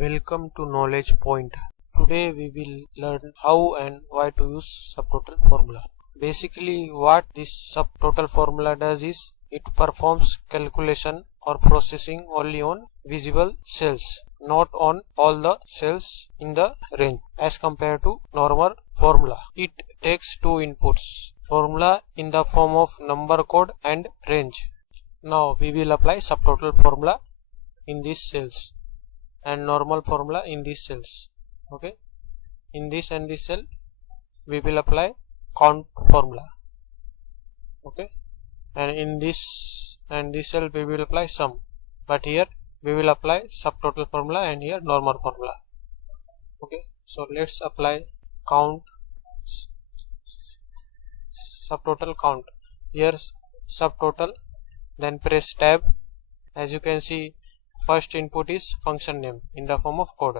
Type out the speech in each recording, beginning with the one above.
Welcome to Knowledge Point. Today we will learn how and why to use subtotal formula. Basically what this subtotal formula does is it performs calculation or processing only on visible cells, not on all the cells in the range as compared to normal formula. It takes two inputs, formula in the form of number code and range. Now we will apply subtotal formula in these cells and normal formula in these cells. Okay, in this and this cell we will apply count formula. Okay, and in this and this cell we will apply sum, but here we will apply subtotal formula and here normal formula. Okay, so let's apply count, subtotal count. Here subtotal, then press tab. As you can see, first input is function name in the form of code.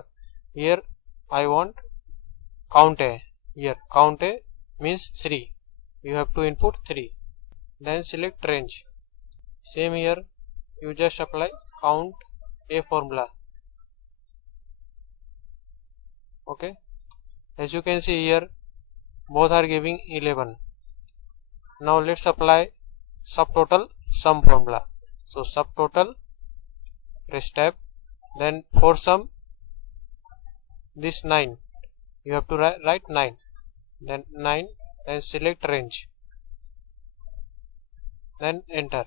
Here I want count A. Here count A means 3. You have to input 3. Then select range. Same here, you just apply count A formula. Okay, as you can see here both are giving 11. Now let's apply subtotal sum formula. So subtotal, press tab, then for sum this 9, you have to write 9, then 9, then select range, then enter.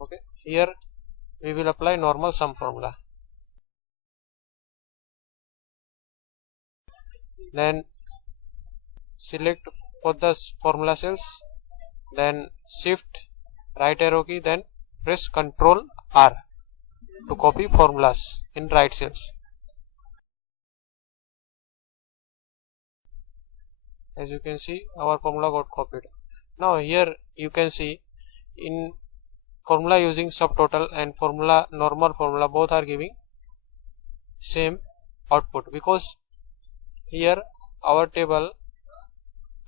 Okay, here we will apply normal sum formula. Then select both the formula cells, then shift right arrow key, then press Ctrl R to copy formulas in right cells. As you can see, our formula got copied. Now here you can see in formula using subtotal and formula normal formula both are giving same output, because here our table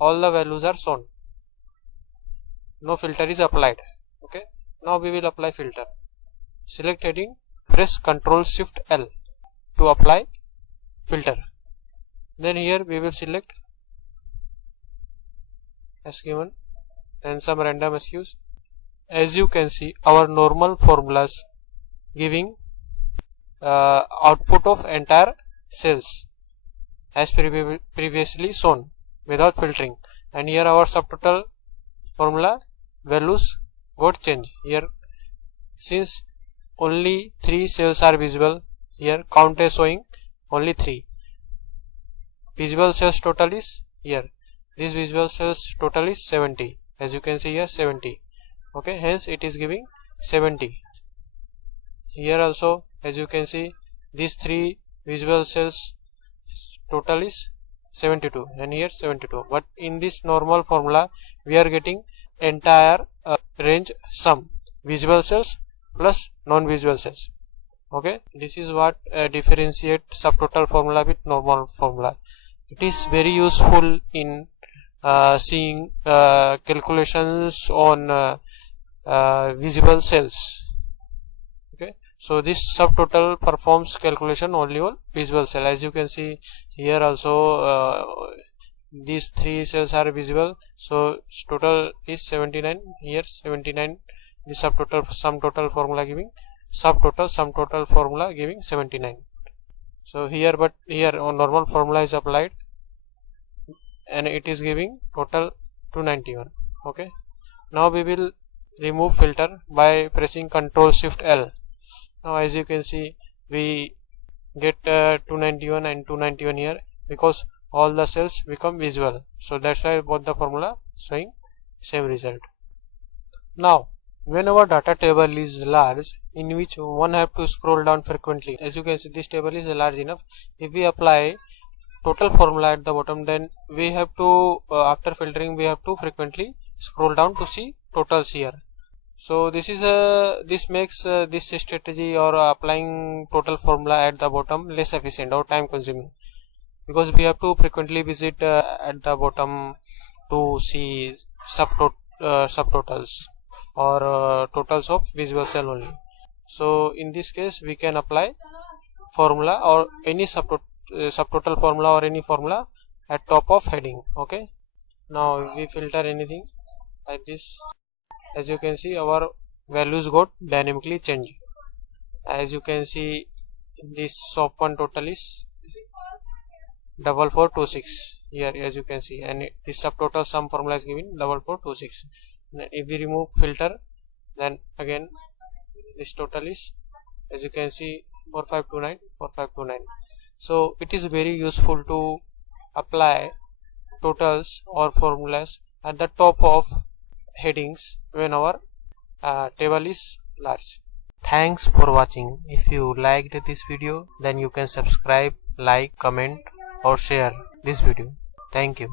all the values are shown, no filter is applied. Okay, now we will apply filter. Select heading, press Ctrl Shift L to apply filter. Then here we will select as given and some random SQs. As you can see, our normal formulas giving output of entire cells as previously shown without filtering, and here our subtotal formula values got changed. Here since only 3 cells are visible, here count is showing only 3. Visible cells total is here, this visible cells total is 70. As you can see here 70. Okay, hence it is giving 70. Here also as you can see these 3 visible cells total is 72 and here 72, but in this normal formula we are getting entire range sum, visible cells plus non-visible cells. Okay, this is what differentiate subtotal formula with normal formula. It is very useful in seeing calculations on visible cells. Okay, so this subtotal performs calculation only on visible cell. As you can see here also these 3 cells are visible, so total is 79. Here 79, the subtotal sum total formula giving subtotal sum total formula giving 79. So here, but here on normal formula is applied and it is giving total 291. Okay, now we will remove filter by pressing Ctrl Shift L. Now as you can see we get 291 and 291 here, because all the cells become visible, so that's why both the formula showing same result. Now when our data table is large, in which one have to scroll down frequently, as you can see this table is large enough. If we apply total formula at the bottom, then we have to after filtering we have to frequently scroll down to see totals here. So this is this makes this strategy or applying total formula at the bottom less efficient or time consuming, because we have to frequently visit at the bottom to see subtotals or totals of visible cell only. So in this case we can apply formula or any subtotal formula or any formula at top of heading. Okay, now we filter anything like this. As you can see, our values got dynamically changed. As you can see, this shop 1 total is 4426 here, as you can see, and this subtotal sum formula is given 4426. If we remove filter, then again this total is, as you can see, 4529. So it is very useful to apply totals or formulas at the top of headings when our table is large. Thanks for watching. If you liked this video, then you can subscribe, like, comment or share this video. Thank you.